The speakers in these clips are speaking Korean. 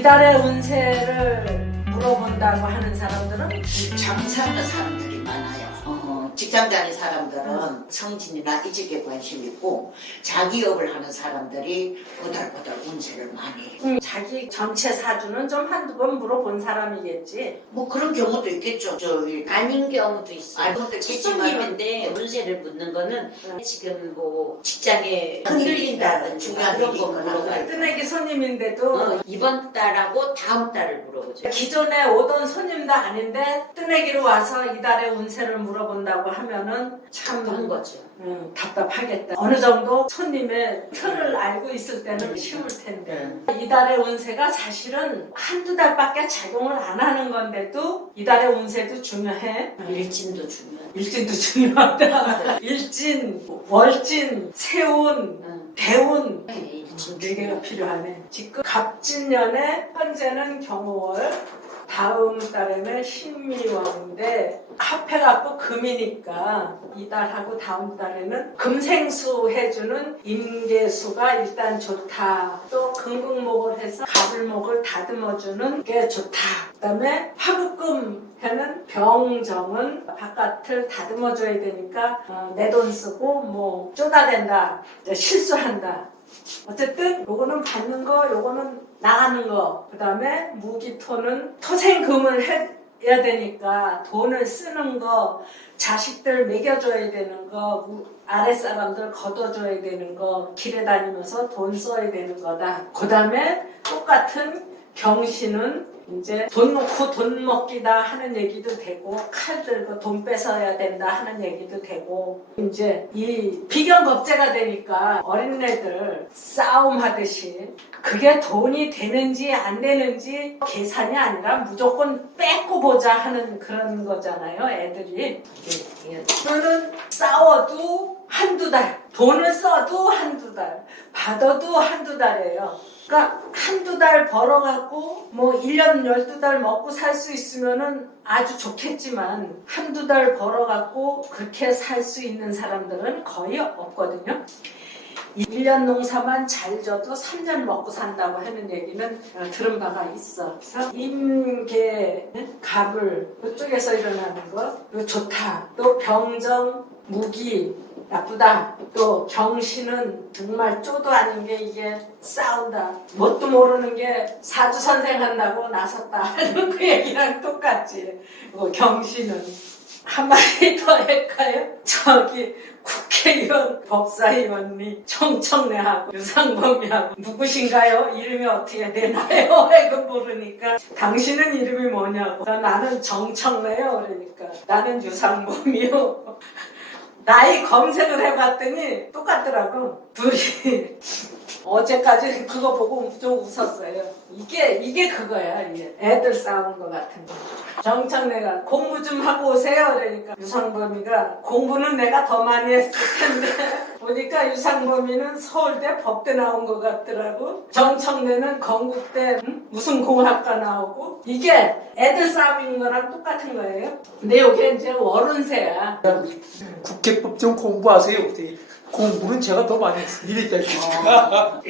이달의 운세를 물어본다고 하는 사람들은 장사하는 사람들이 많아요. 직장 다니는 사람들은 성진이나 이직에 관심 있고 자기업을 하는 사람들이 보달보달 운세를 많이 해요. 자기 전체 사주는 좀 한두 번 물어본 사람이겠지. 뭐 그런 경우도 있겠죠. 저기 아닌 경우도 있어요. 알고도 있겠지만 기성님인데 운세를 묻는 거는 지금 뭐 직장에 흔들린다든지 중요한 그런 일이 거 있거나 물어봐요. 뜨내기 손님인데도 이번 달하고 다음 달을 물어보죠. 기존에 오던 손님도 아닌데 뜨내기로 와서 이달의 운세를 물어본다고 하면은 참 한 거죠. 답답하겠다. 어느 정도 손님의 틀을 알고 있을 때는 쉬울 텐데 이달의 운세가 사실은 한두 달밖에 작용을 안 하는 건데도 이달의 운세도 중요해. 일진도 중요하죠. 일진도 중요하다. 일진, 월진, 세운, 대운 일진 4개가 필요하네. 지금 갑진년에 현재는 경호월, 다음 달에는 신미월인데 합해갖고 금이니까 이달하고 다음 달에는 금생수 해주는 임계수가 일단 좋다. 또 금극목을 해서 갑을목을 다듬어주는 게 좋다. 그 다음에 화급금 해는 병정은 바깥을 다듬어줘야 되니까 내 돈 쓰고 뭐 쪼다댄다, 실수한다. 어쨌든 요거는 받는 거, 요거는 나가는 거. 그 다음에 무기토는 토생금을 해야 되니까 돈을 쓰는 거, 자식들 먹여줘야 되는 거, 아랫사람들 걷어줘야 되는 거, 길에 다니면서 돈 써야 되는 거다. 그 다음에 똑같은 경신은 이제 돈 놓고 돈 먹기다 하는 얘기도 되고, 칼 들고 돈 뺏어야 된다 하는 얘기도 되고, 이제 이 비견겁제가 되니까 어린애들 싸움하듯이 그게 돈이 되는지 안 되는지 계산이 아니라 무조건 뺏고 보자 하는 그런 거잖아요, 애들이. 저는 싸워도 한두 달, 돈을 써도 한두 달, 받아도 한두 달이에요. 그러니까 한두 달 벌어갖고 뭐 1년 12달 먹고 살 수 있으면은 아주 좋겠지만 한두 달 벌어갖고 그렇게 살 수 있는 사람들은 거의 없거든요. 1년 농사만 잘 져도 3년 먹고 산다고 하는 얘기는 들은 바가 있어. 그래서 임계, 갑을 이쪽에서 일어나는 거 이거 좋다. 또 병정, 무기 나쁘다. 또 경신은 정말 쪼도 아닌 게 이게 싸운다. 뭣도 모르는 게 사주선생 한다고 나섰다 하는 그 얘기랑 똑같지. 경신은 한마디 더 할까요? 저기 국회의원, 법사위원이 청청래하고 유상범이하고 누구신가요? 이름이 어떻게 되나요? 이거 모르니까 당신은 이름이 뭐냐고. 나는 정청래요. 그러니까 나는 유상범이요. 나이 검색을 해봤더니 똑같더라고. 둘이. 어제까지 그거 보고 좀 웃었어요. 이게 그거야. 이게. 애들 싸우는 것 같은 거. 정청래가 공부 좀 하고 오세요. 그러니까 유상범이가 공부는 내가 더 많이 했을 텐데 보니까 유상범이는 서울대 법대 나온 것 같더라고. 정청래는 건국대 무슨 공학과 나오고. 이게 애들 싸움인 거랑 똑같은 거예요. 근데 이게 이제 월운세야. 국회법 좀 공부하세요. 어떻게 공부는 제가 더 많이 했어요. 이랬다니까.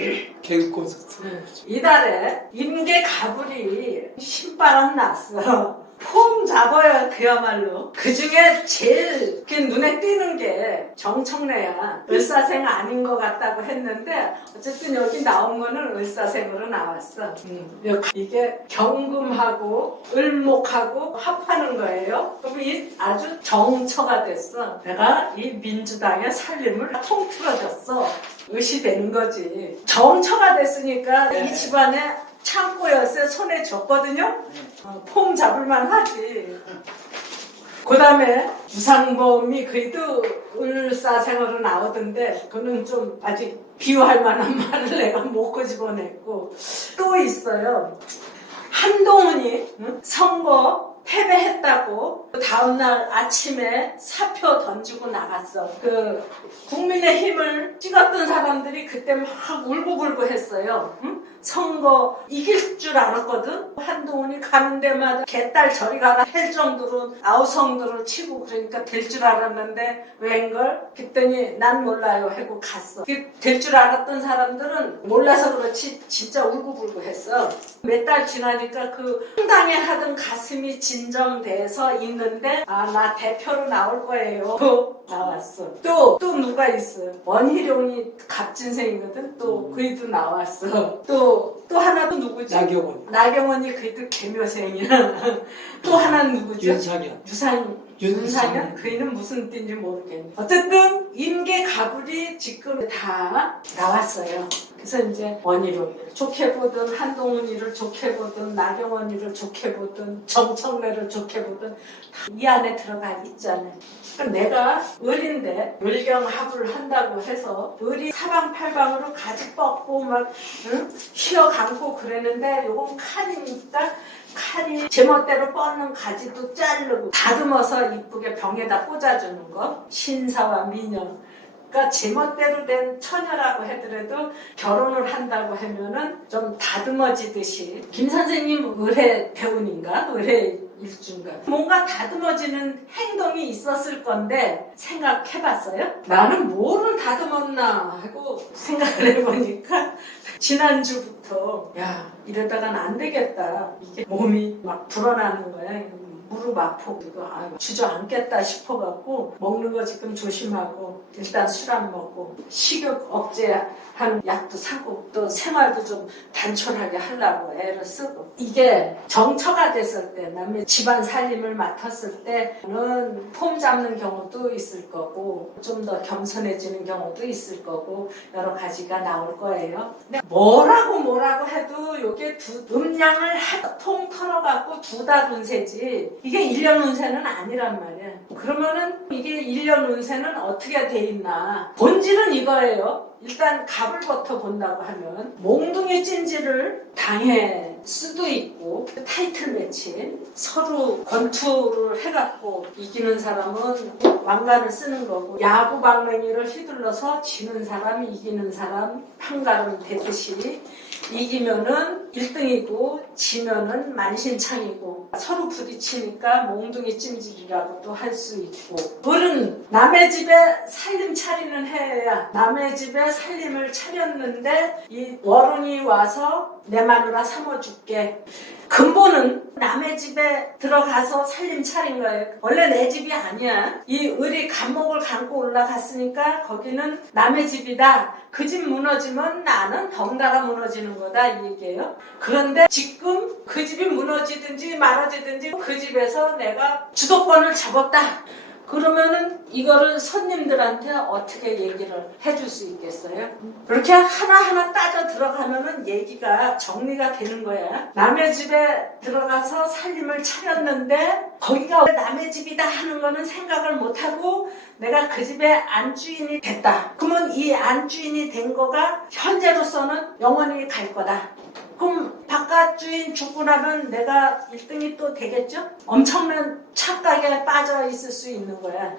개그 콘서트. 이달에 임계 가불이 신바람 났어. 폼 잡아요, 그야말로. 그 중에 제일 눈에 띄는 게 정청래야. 을사생 아닌 것 같다고 했는데 어쨌든 여기 나온 거는 을사생으로 나왔어. 이게 경금하고 을목하고 합하는 거예요. 그럼 이 아주 정처가 됐어. 내가 이 민주당의 살림을 통틀어줬어. 의시 된 거지. 정처가 됐으니까 이 집안에 창고 열쇠 손에 줬거든요. 폼 잡을만 하지. 그 다음에 유상범이 그래도 을사생으로 나오던데 그는 좀 아직 비유할 만한 말을 내가 못 끄집어냈고. 또 있어요. 한동훈이 선거 패배했다고 다음날 아침에 사표 던지고 나갔어. 그 국민의힘을 찍었던 사람들이 그때 막 울고불고 했어요. 응? 선거 이길 줄 알았거든. 한동훈이 가는 데마다 개딸 저리 가라 할 정도로 아우성들을 치고 그러니까 될 줄 알았는데 웬걸? 그랬더니 난 몰라요 하고 갔어. 될 줄 알았던 사람들은 몰라서 그렇지 진짜 울고불고 했어. 몇 달 지나니까 그 황당해 하던 가슴이 진정돼서 있는데 아 나 대표로 나올 거예요. 나왔어. 또 누가 있어? 원희룡이 갑진생이거든. 또 그이도 나왔어. 또 하나도 누구지? 나경원이 그이도 개묘생이야. 또 하나는 누구죠? 윤상현? 그이는 무슨 띠인지 모르겠네. 어쨌든 임계 가불이 지금 다 나왔어요. 그래서 이제 원희룡이를 좋게 보든 한동훈이를 좋게 보든 나경원이를 좋게 보든 정청래를 좋게 보든 다 이 안에 들어가 있잖아요. 그러니까 내가 을인데 을경합을 한다고 해서 을이 사방팔방으로 가지 뻗고 막 휘어감고 그랬는데 요건 칼이니까 칼이 제멋대로 뻗는 가지도 자르고 다듬어서 이쁘게 병에다 꽂아주는 거. 신사와 미녀. 그러니까 제멋대로 된 처녀라고 하더라도 결혼을 한다고 하면은 좀 다듬어지듯이. 김 선생님 의뢰 배운인가? 의뢰 일주인가? 뭔가 다듬어지는 행동이 있었을 건데 생각해봤어요? 나는 뭐를 다듬었나 하고 생각을 해보니까 지난주부터 야 이러다간 안 되겠다. 이게 몸이 막 불어나는 거야. 무릎 아프고 이거 주저앉겠다 싶어갖고 먹는 거 지금 조심하고 일단 술 안 먹고 식욕 억제하는 약도 사고 또 생활도 좀 단촐하게 하려고 애를 쓰고 이게 정처가 됐을 때 남의 집안 살림을 맡았을 때는 폼 잡는 경우도 있을 거고 좀 더 겸손해지는 경우도 있을 거고 여러 가지가 나올 거예요. 근데 뭐라고 해도 이게 음양을 통 털어갖고 두 달 운세지 이게 1년 운세는 아니란 말이야. 그러면은 이게 1년 운세는 어떻게 돼 있나? 본질은 이거예요. 일단 갑을부터 본다고 하면 몽둥이 찜질을 당할 수도 있고 타이틀 매치 서로 권투를 해갖고 이기는 사람은 왕관을 쓰는 거고 야구 방망이를 휘둘러서 지는 사람이 이기는 사람 판가름 되듯이 이기면은 1등이고 지면은 만신창이고 서로 부딪히니까 몽둥이 찜질이라고도 할 수 있고 을은 남의 집에 살림 차리는 해야 남의 집에 살림을 차렸는데 이 월운이 와서 내 마누라 삼아줄게. 근본은 남의 집에 들어가서 살림 차린 거예요. 원래 내 집이 아니야. 이 을이 감목을 감고 올라갔으니까 거기는 남의 집이다. 그 집 무너지면 나는 덩달아 무너지는 거다 이 얘기예요. 그런데 지금 그 집이 무너지든지 말아지든지 그 집에서 내가 주도권을 잡았다. 그러면은 이거를 손님들한테 어떻게 얘기를 해줄 수 있겠어요? 그렇게 하나하나 따져 들어가면은 얘기가 정리가 되는 거야. 남의 집에 들어가서 살림을 차렸는데 거기가 남의 집이다 하는 거는 생각을 못하고 내가 그 집의 안주인이 됐다. 그러면 이 안주인이 된 거가 현재로서는 영원히 갈 거다. 그럼 바깥 주인 죽고 나면 내가 1등이 또 되겠죠? 엄청난 착각에 빠져 있을 수 있는 거야.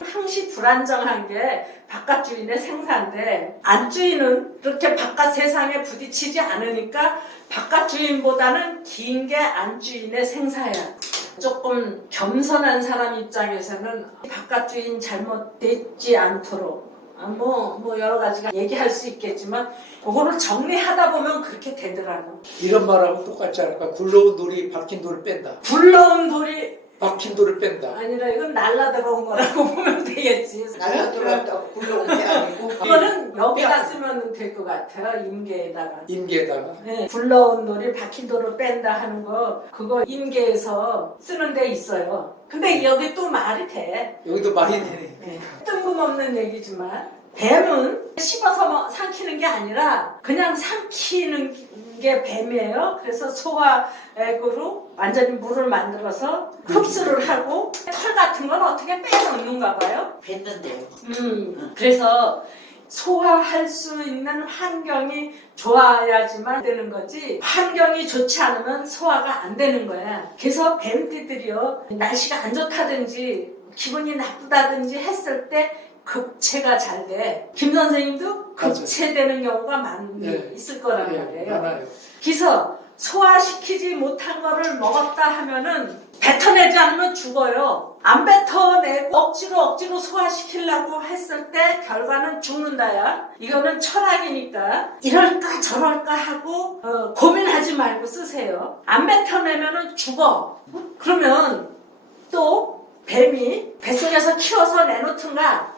항시 불안정한 게 바깥 주인의 생사인데 안주인은 그렇게 바깥 세상에 부딪히지 않으니까 바깥 주인보다는 긴 게 안주인의 생사야. 조금 겸손한 사람 입장에서는 바깥 주인 잘못되지 않도록 뭐 여러 가지가 얘기할 수 있겠지만 그거를 정리하다 보면 그렇게 되더라고. 이런 말하고 똑같지 않을까? 굴러온 돌이 박힌 돌을 뺀다. 굴러온 돌이 박힌 돌을 뺀다. 아니라 이건 날라 들어온 거라고 보면 되겠지. 날라 들어왔다고 굴러온 게 아니고 이거는 여기다 쓰면 될 것 같아요. 임계에다가. 임계에다가. 네, 굴러온 돌이 박힌 돌을 뺀다 하는 거 그거 임계에서 쓰는 데 있어요. 근데 여기 또 말이 돼. 여기도 말이 되네. 네. 뜬금없는 얘기지만 뱀은 씹어서 삼키는 게 아니라 그냥 삼키는 게 뱀이에요. 그래서 소와 액으로 완전히 물을 만들어서 흡수를 하고 털 같은 건 어떻게 빼놓는가 봐요. 뱉는데요. 그래서 소화할 수 있는 환경이 좋아야지만 되는 거지 환경이 좋지 않으면 소화가 안 되는 거야. 그래서 뱀띠들이요 날씨가 안 좋다든지 기분이 나쁘다든지 했을 때 급체가 잘 돼. 김 선생님도 급체되는 경우가 많이 네. 있을 거란 예, 말이에요. 많아요. 그래서 소화시키지 못한 거를 먹었다 하면은 뱉어내지 않으면 죽어요. 안 뱉어내고 억지로 소화시키려고 했을 때 결과는 죽는다야. 이거는 철학이니까 이럴까 저럴까 하고 고민하지 말고 쓰세요. 안 뱉어내면은 죽어. 그러면 또 뱀이 뱃속에서 키워서 내놓든가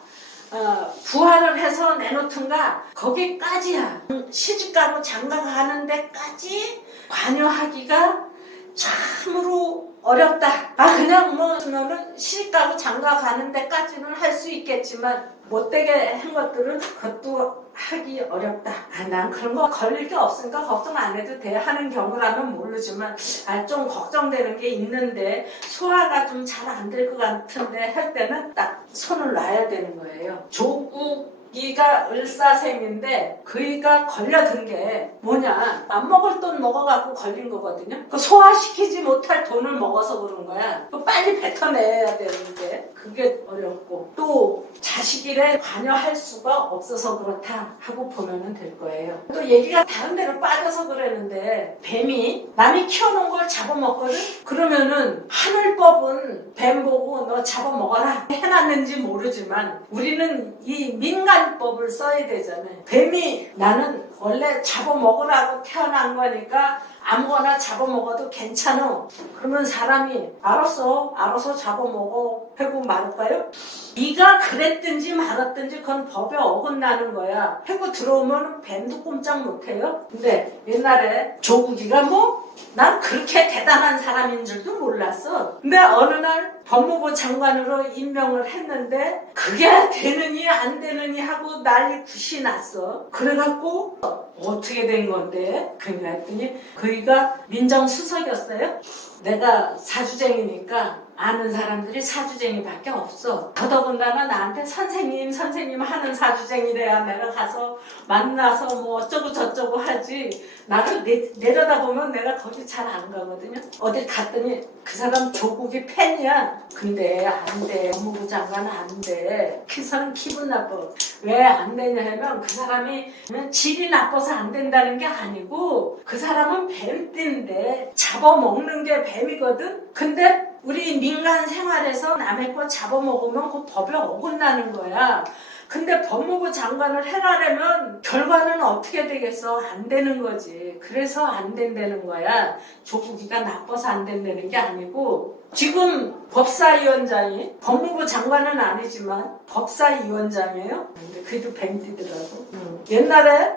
부화를 해서 내놓든가 거기까지야. 시집가고 장가가는 데까지 관여하기가 참으로 어렵다. 그냥 너는 시집가고 장가가는 데까지는 할 수 있겠지만 못되게 한 것들은 그것도 하기 어렵다. 난 그런 거 걸릴 게 없으니까 걱정 안 해도 돼 하는 경우라면 모르지만 좀 걱정되는 게 있는데 소화가 좀 잘 안 될 것 같은데 할 때는 딱 손을 놔야 되는 거예요. 조국이가 을사생인데 그이가 걸려든 게 뭐냐, 안 먹을 돈 먹어갖고 걸린 거거든요. 그 소화시키지 못할 돈을 먹어서 그런 거야. 빨리 뱉어내야 되는데 그게 어렵고 또 자식 일에 관여할 수가 없어서 그렇다 하고 보면 될 거예요. 또 얘기가 다른 데로 빠져서 그러는데 뱀이 남이 키워놓은 걸 잡아먹거든? 그러면은 하늘법은 뱀 보고 너 잡아먹어라 해놨는지 모르지만 우리는 이 민간법을 써야 되잖아요. 뱀이 나는 원래 잡아먹으라고 태어난 거니까 아무거나 잡아먹어도 괜찮아. 그러면 사람이 알아서 잡아먹어 하고 말할까요? 네가 그랬든지 말았든지 그건 법에 어긋나는 거야 하고 들어오면 뱀도 꼼짝 못해요. 근데 옛날에 조국이가 난 그렇게 대단한 사람인 줄도 몰랐어. 근데 어느 날 법무부 장관으로 임명을 했는데 그게 되느니 안 되느니 하고 난리 굿이 났어. 그래갖고 어떻게 된 건데? 그랬더니 그이가 민정수석이었어요. 내가 사주쟁이니까 아는 사람들이 사주쟁이밖에 없어. 더더군다나 나한테 선생님 하는 사주쟁이래야 내가 가서 만나서 어쩌고 저쩌고 하지. 나를 내려다보면 내가 거기 잘 안 가거든요. 어디 갔더니 그 사람 조국이 팬이야. 근데 안 돼. 법무부 장관은 안 돼. 그 사람 기분 나빠. 왜 안 되냐 하면 그 사람이 질이 나빠서 안 된다는 게 아니고 그 사람은 뱀띠인데 잡아먹는 게 뱀이거든. 근데 우리 민간 생활에서 남의 거 잡아먹으면 그 법에 어긋나는 거야. 근데 법무부 장관을 해라려면 결과는 어떻게 되겠어? 안 되는 거지. 그래서 안 된다는 거야. 조국이가 나빠서 안 된다는 게 아니고 지금 법사위원장이 법무부 장관은 아니지만 법사위원장이에요. 근데 그래도 뱀띠더라고. 옛날에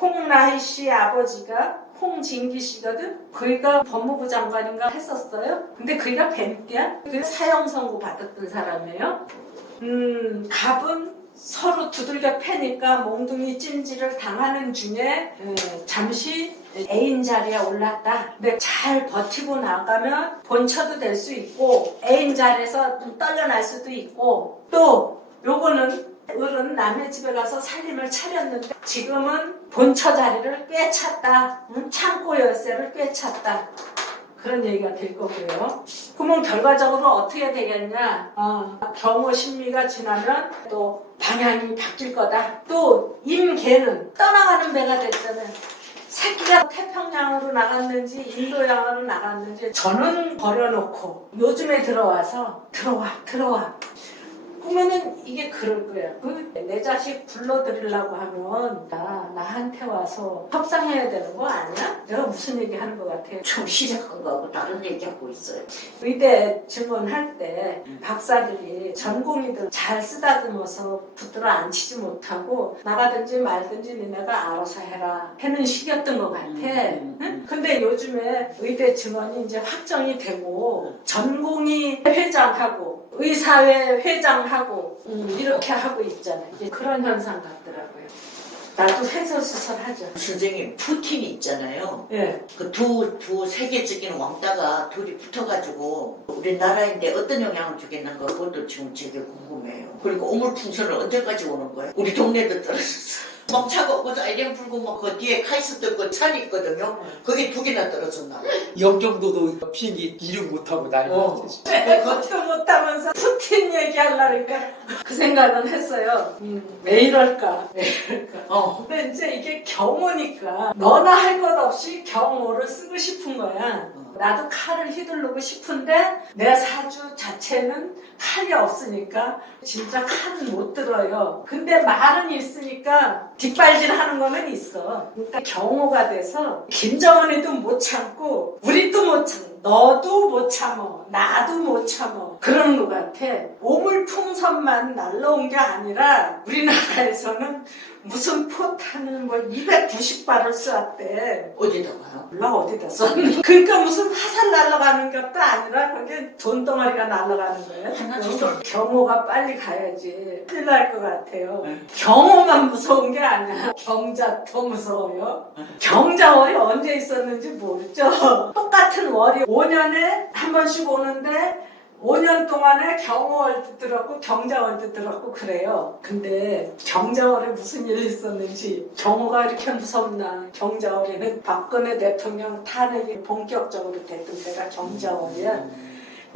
홍라희 씨 아버지가 홍진기 씨거든? 그이가 법무부 장관인가 했었어요. 근데 그이가 뱀띠야? 그 사형 선고 받았던 사람이에요. 갑은 서로 두들겨 패니까 몽둥이 찜질을 당하는 중에 잠시 애인 자리에 올랐다. 근데 잘 버티고 나가면 본처도 될 수 있고 애인 자리에서 좀 떨려날 수도 있고 또 요거는 을은 남의 집에 가서 살림을 차렸는데 지금은 본처 자리를 꿰찼다. 창고 열쇠를 꿰찼다. 그런 얘기가 될 거고요. 그러면 결과적으로 어떻게 되겠냐? 경호 심리가 지나면 또 방향이 바뀔 거다. 또 임계는 떠나가는 배가 됐잖아요. 새끼가 태평양으로 나갔는지 인도양으로 나갔는지 저는 버려놓고 요즘에 들어와서 들어와. 그러면은 이게 그럴 거야. 내 자식 불러들이려고 하면 나한테 와서 협상해야 되는 거 아니야? 내가 무슨 얘기 하는 것 같아? 처음 시작한 거하고 다른 얘기하고 있어요. 의대 증원할 때 박사들이 전공의들 잘 쓰다듬어서 붙들어 앉히지 못하고 나가든지 말든지 니네가 알아서 해라 하는 식이었던 것 같아. 응? 근데 요즘에 의대 증원이 이제 확정이 되고 전공의 회장하고 의사회 회장하고 이렇게 하고 있잖아요. 이제 그런 현상 같더라고요. 나도 해서 수술하죠. 선생님, 푸틴이 있잖아요. 예. 그 두 세계적인 왕따가 둘이 붙어가지고 우리나라인데 어떤 영향을 주겠는가 그것도 지금 되게 궁금해요. 그리고 오물풍선을 언제까지 오는 거예요? 우리 동네도 떨어졌어. 막차가 오고서 아이엠 불고 막 그 뒤에 카이스트 그 찬이 있거든요. 거기 2개나 떨어졌나 봐요. 영종도도 비행기 이륙 못하고 난리 났지. 걷지 못하면서 푸틴 얘기하려니까 그 생각은 했어요. 왜 이럴까? 왜 이럴까? 근데 이제 이게 경호니까 너나 할 것 없이 경호를 쓰고 싶은 거야. 나도 칼을 휘두르고 싶은데 내 사주 자체는 칼이 없으니까 진짜 칼은 못 들어요. 근데 말은 있으니까 뒷발질하는 거는 있어. 그러니까 경호가 돼서 김정은이도 못 참고 우리도 못 참고 너도 못 참어 나도 못 참어 그러는 것 같아. 오물풍선만 날라온 게 아니라 우리나라에서는 무슨 포탄을 뭐 290발을 쏘았대. 어디다가요? 몰라 어디다 쏘니. 그러니까 무슨 화살 날아가는 것도 아니라 그게 돈덩어리가 날아가는 거예요. 하나씩 쏠. 경호가 빨리 가야지. 큰일 날 것 같아요. 경호만 무서운 게 아니야. 경자 더 무서워요. 경자 월이 언제 있었는지 모르죠. 똑같은 월이 5년에 한 번씩 오는데 5년 동안에 경호월도 들었고 경자월도 들었고 그래요. 근데 경자월에 무슨 일이 있었는지 경호가 이렇게 무섭나. 경자월에는 박근혜 대통령 탄핵이 본격적으로 됐던 때가 경자월이야.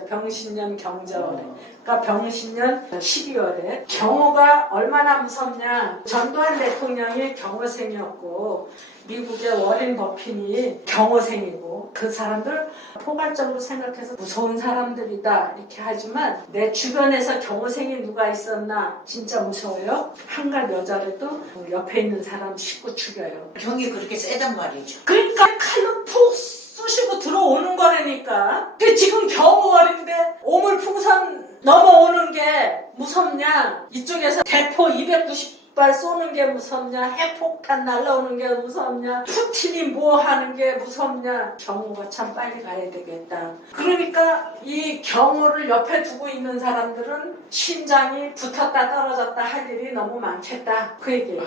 병신년 경자월에. 그러니까 병신년 12월에. 경호가 얼마나 무섭냐. 전두환 대통령이 경호생이었고 미국의 워렌 버핏이 경호생이고 그 사람들 포괄적으로 생각해서 무서운 사람들이다 이렇게 하지만 내 주변에서 경호생이 누가 있었나 진짜 무서워요. 한갈 여자라도 옆에 있는 사람 싣고 죽여요. 경이 그렇게 세단 말이죠. 그러니까 칼로 푹 쑤시고 들어오는 거라니까. 근데 지금 경호월인데 오물풍선 넘어오는 게 무섭냐. 이쪽에서 대포 290발 쏘는 게 무섭냐. 핵폭탄 날라오는 게 무섭냐. 푸틴이 뭐 하는 게 무섭냐. 경호가 참 빨리 가야 되겠다. 그러니까 이 경호를 옆에 두고 있는 사람들은 심장이 붙었다 떨어졌다 할 일이 너무 많겠다. 그 얘기예요.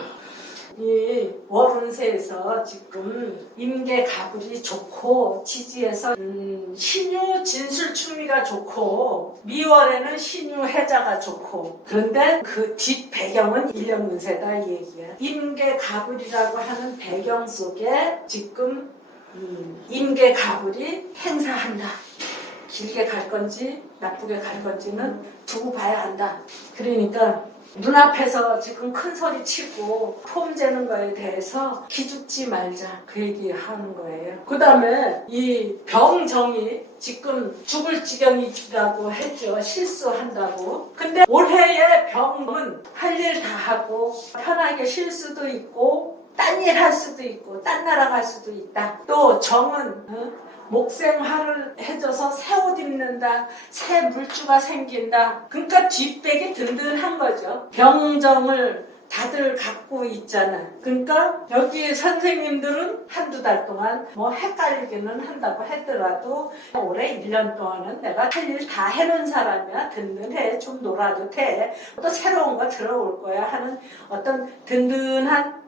이 월운세에서 지금 임계 가불이 좋고 지지에서 신유 진술충리가 좋고 미월에는 신유 해자가 좋고 그런데 그 뒷 배경은 일령운세다 이 얘기야. 임계 가불이라고 하는 배경 속에 지금 임계 가불이 행사한다. 길게 갈 건지 나쁘게 갈 건지는 두고 봐야 한다. 그러니까 눈앞에서 지금 큰 소리 치고 폼 재는 거에 대해서 기죽지 말자 그 얘기 하는 거예요. 그 다음에 이 병정이 지금 죽을 지경이라고 했죠. 실수한다고. 근데 올해의 병은 할 일 다 하고 편하게 쉴 수도 있고 딴 일 할 수도 있고 딴 나라 갈 수도 있다. 또 정은 목생화를 해줘서 새 옷 입는다. 새 물주가 생긴다. 그러니까 뒷백이 든든한 거죠. 병정을 다들 갖고 있잖아. 그러니까 여기 선생님들은 한두 달 동안 뭐 헷갈리기는 한다고 했더라도 올해 1년 동안은 내가 할 일 다 해놓은 사람이야. 든든해. 좀 놀아도 돼. 또 새로운 거 들어올 거야 하는 어떤 든든한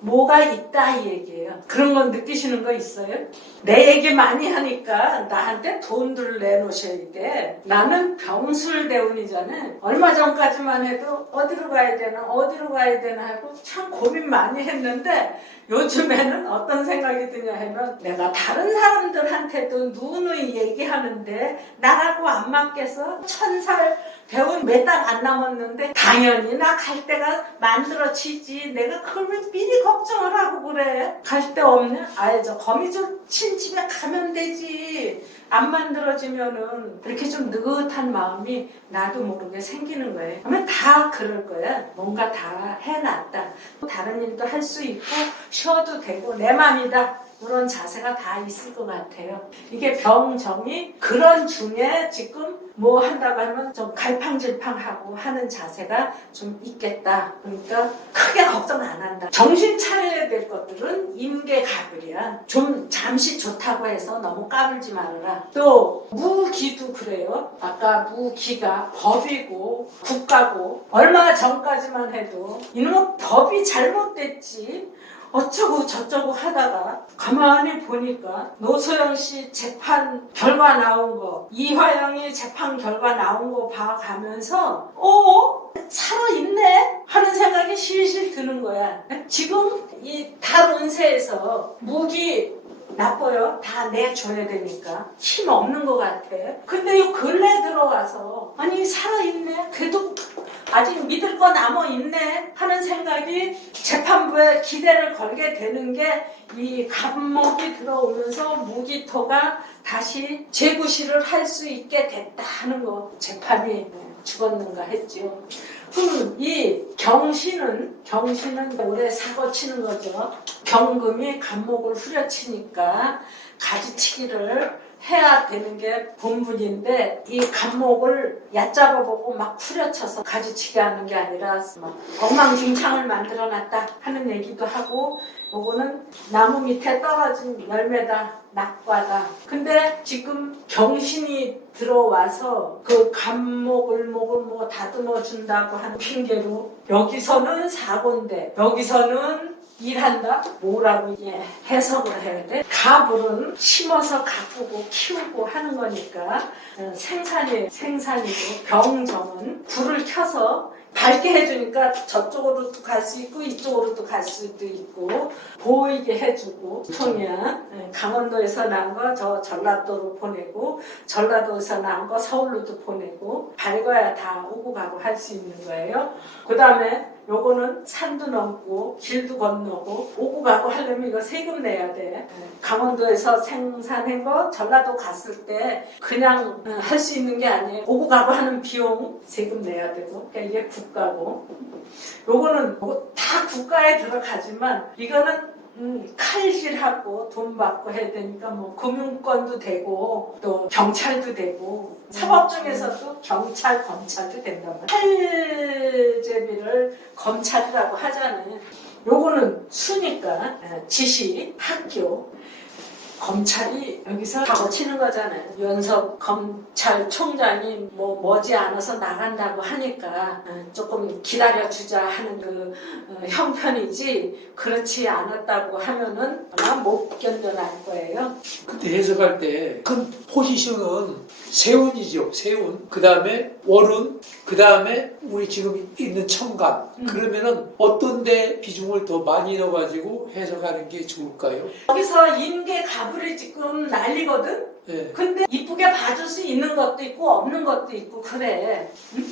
뭐가 있다 이 얘기예요. 그런 건 느끼시는 거 있어요? 내 얘기 많이 하니까 나한테 돈들 내놓으셔야 돼. 나는 병술대운이잖아. 얼마 전까지만 해도 어디로 가야 되나 하고 참 고민 많이 했는데 요즘에는 어떤 생각이 드냐 하면 내가 다른 사람들한테도 누누이 얘기하는데 나라고 안 맞겠어? 1000살 배운 몇 달 안 남았는데 당연히 나 갈 때가 만들어지지. 내가 그걸 왜 미리 걱정을 하고 그래? 갈 데 없냐? 아예 저 거미줄 친 집에 가면 되지. 안 만들어지면은 이렇게 좀 느긋한 마음이 나도 모르게 생기는 거예요. 그러면 다 그럴 거야. 뭔가 다 해놨다. 다른 일도 할 수 있고 쉬어도 되고 내 맘이다. 이런 자세가 다 있을 것 같아요. 이게 병정이 그런 중에 지금 뭐 한다고 하면 좀 갈팡질팡하고 하는 자세가 좀 있겠다. 그러니까 크게 걱정 안 한다. 정신 차려야 될 것들은 임계가불이야. 좀 잠시 좋다고 해서 너무 까불지 말아라. 또 무기도 그래요. 아까 무기가 법이고 국가고 얼마 전까지만 해도 이놈의 법이 잘못됐지 어쩌고 저쩌고 하다가 가만히 보니까 노소영 씨 재판 결과 나온 거, 이화영이 재판 결과 나온 거 봐가면서 살아있네 하는 생각이 실실 드는 거야. 지금 이 달 운세에서 무기 나빠요. 다 내줘야 되니까 힘 없는 것 같아. 근데 이 근래 들어와서 아니 살아있네. 그래도 아직 믿을 거 남아있네 하는 생각이 재판부에 기대를 걸게 되는 게 이 갑목이 들어오면서 무기토가 다시 재구시를 할 수 있게 됐다 하는 거. 재판이 죽었는가 했죠. 그럼 이 경신은 올해 사고 치는 거죠. 경금이 갑목을 후려치니까 가지치기를 해야 되는 게 본분인데 이 갑목을 얕잡아보고 막 후려쳐서 가지치기 하는 게 아니라 막 엉망진창을 만들어놨다 하는 얘기도 하고, 요거는 나무 밑에 떨어진 열매다, 낙과다. 근데 지금 경신이 들어와서 그 갑목, 을목을 뭐 다듬어 준다고 하는 핑계로 여기서는 사고인데 여기서는 일한다? 뭐라고 해석을 해야 돼? 갑을은 심어서 가꾸고 키우고 하는 거니까 생산이고, 병정은 불을 켜서 밝게 해주니까 저쪽으로도 갈 수 있고 이쪽으로도 갈 수도 있고 보이게 해주고, 보통이야 강원도에서 난 거 저 전라도로 보내고 전라도에서 난 거 서울로도 보내고 밝아야 다 오고 가고 할 수 있는 거예요. 그 다음에 요거는 산도 넘고 길도 건너고 오고 가고 하려면 이거 세금 내야 돼. 강원도에서 생산한 거 전라도 갔을 때 그냥 할 수 있는 게 아니에요. 오고 가고 하는 비용 세금 내야 되고. 그러니까 이게 국가고, 요거는 다 국가에 들어가지만 이거는 칼질하고 돈 받고 해야 되니까 뭐 금융권도 되고 또 경찰도 되고 사법 중에서도 경찰, 검찰도 된단 말이에요. 칼제비를 검찰이라고 하잖아요. 요거는 수니까 지시, 학교, 검찰이 여기서 사고 치는 거잖아요. 윤석 검찰총장이 뭐 머지않아서 나간다고 하니까 조금 기다려주자 하는 그 형편이지, 그렇지 않았다고 하면은 아마 못 견뎌낼 거예요. 그때 해석할 때 큰 포지션은 세운이죠. 세운. 그 다음에 월운. 그 다음에 우리 지금 있는 천간. 그러면은 어떤 데 비중을 더 많이 넣어가지고 해석하는 게 좋을까요? 여기서 임계 가불이 지금 난리거든? 네. 근데 이쁘게 봐줄 수 있는 것도 있고 없는 것도 있고 그래. 응?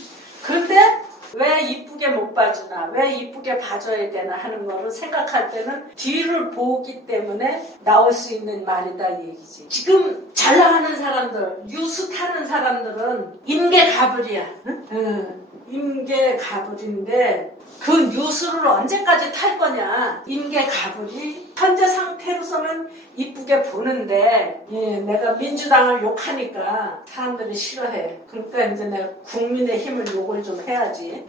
그런데 왜 이쁘게 못 봐주나, 왜 이쁘게 봐줘야 되나 하는 거를 생각할 때는 뒤를 보기 때문에 나올 수 있는 말이다 얘기지. 지금 잘 나가는 사람들, 뉴스 타는 사람들은 임계가불이야. 응? 임계가불인데 그 뉴스를 언제까지 탈 거냐. 임계가불이 현재 상태로서는 이쁘게 보는데 내가 민주당을 욕하니까 사람들이 싫어해. 그러니까 이제 내가 국민의힘을 욕을 좀 해야지.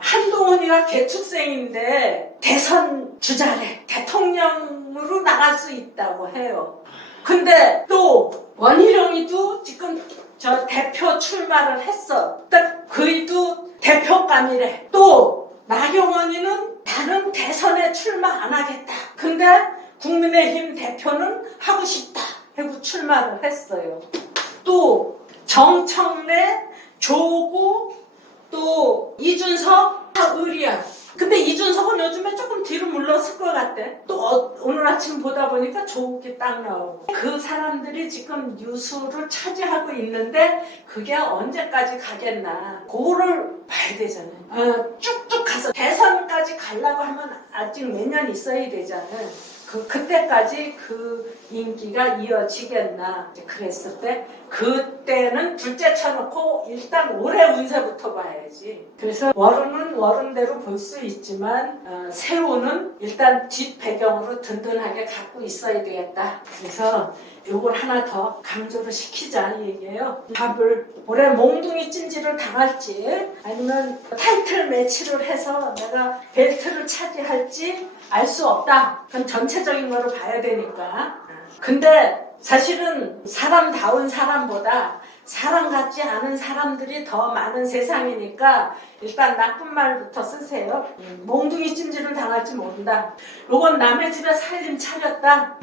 한동훈이가 개축생인데 대선 주자래. 대통령으로 나갈 수 있다고 해요. 근데 또 원희룡이도 지금 저 대표 출마를 했어. 그이도 대표감이래. 또 나경원이는 다른 대선에 출마 안 하겠다. 근데 국민의힘 대표는 하고 싶다 하고 출마를 했어요. 또 정청래, 조국, 또 이준석 다 의리야. 근데 이준석은 요즘에 조금 뒤로 물렀을 것 같대. 또 오늘 아침 보다 보니까 조국이 딱 나오고. 그 사람들이 지금 뉴스를 차지하고 있는데 그게 언제까지 가겠나. 그거를 봐야 되잖아요. 쭉쭉 가서 대선까지 가려고 하면 아직 몇 년 있어야 되잖아요. 그때까지 그 인기가 이어지겠나 그랬을 때 그때는 둘째 쳐놓고 일단 올해 운세부터 봐야지. 그래서 월운은 월운대로 볼 수 있지만 새우는 일단 뒷 배경으로 든든하게 갖고 있어야 되겠다. 그래서 요걸 하나 더 강조를 시키자 이 얘기예요. 답을 올해 몽둥이 찜질을 당할지 아니면 타이틀 매치를 해서 내가 벨트를 차지할지 알 수 없다. 그건 전체적인 거를 봐야 되니까. 근데 사실은 사람다운 사람보다 사람 같지 않은 사람들이 더 많은 세상이니까 일단 나쁜 말부터 쓰세요. 몽둥이 찜질을 당할지 모른다. 요건 남의 집에 살림 차렸다.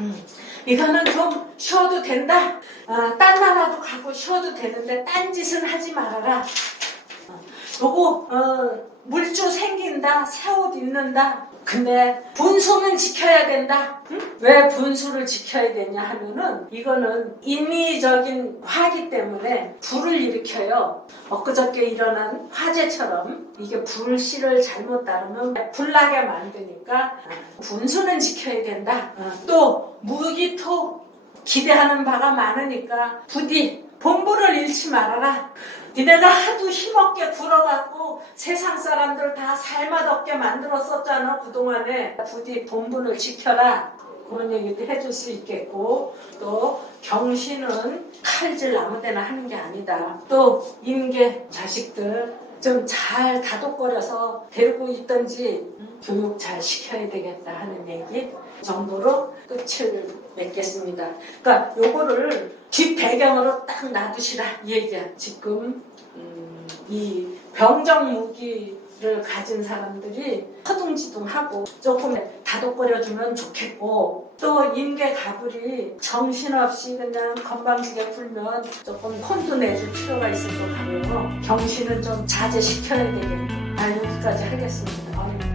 이거는 좀 쉬어도 된다. 딴 나라도 가고 쉬어도 되는데 딴 짓은 하지 말아라. 요거 물주 생긴다. 새 옷 입는다. 근데 분수는 지켜야 된다. 응? 왜 분수를 지켜야 되냐 하면은 이거는 인위적인 화기 때문에 불을 일으켜요. 엊그저께 일어난 화재처럼 이게 불씨를 잘못 따르면 불나게 만드니까 분수는 지켜야 된다. 또 무기토 기대하는 바가 많으니까 부디 본분을 잃지 말아라. 니네가 하도 힘없게 굴어갖고 세상 사람들 다 살맛없게 만들었었잖아 그동안에. 부디 본분을 지켜라. 그런 얘기도 해줄 수 있겠고, 또 경신은 칼질 아무데나 하는 게 아니다. 또 임계 자식들 좀 잘 다독거려서 데리고 있던지 교육 잘 시켜야 되겠다 하는 얘기 정도로 끝을 맺겠습니다. 그러니까 요거를 뒷 배경으로 딱 놔두시라 이 얘기야. 지금 이 병정 무기를 가진 사람들이 허둥지둥하고 조금 다독거려주면 좋겠고, 또 임계 가불이 정신없이 그냥 건방지게 굴면 조금 혼도 내줄 필요가 있을 것 같아요. 경신은 좀 자제시켜야 되겠네. 여기까지 하겠습니다.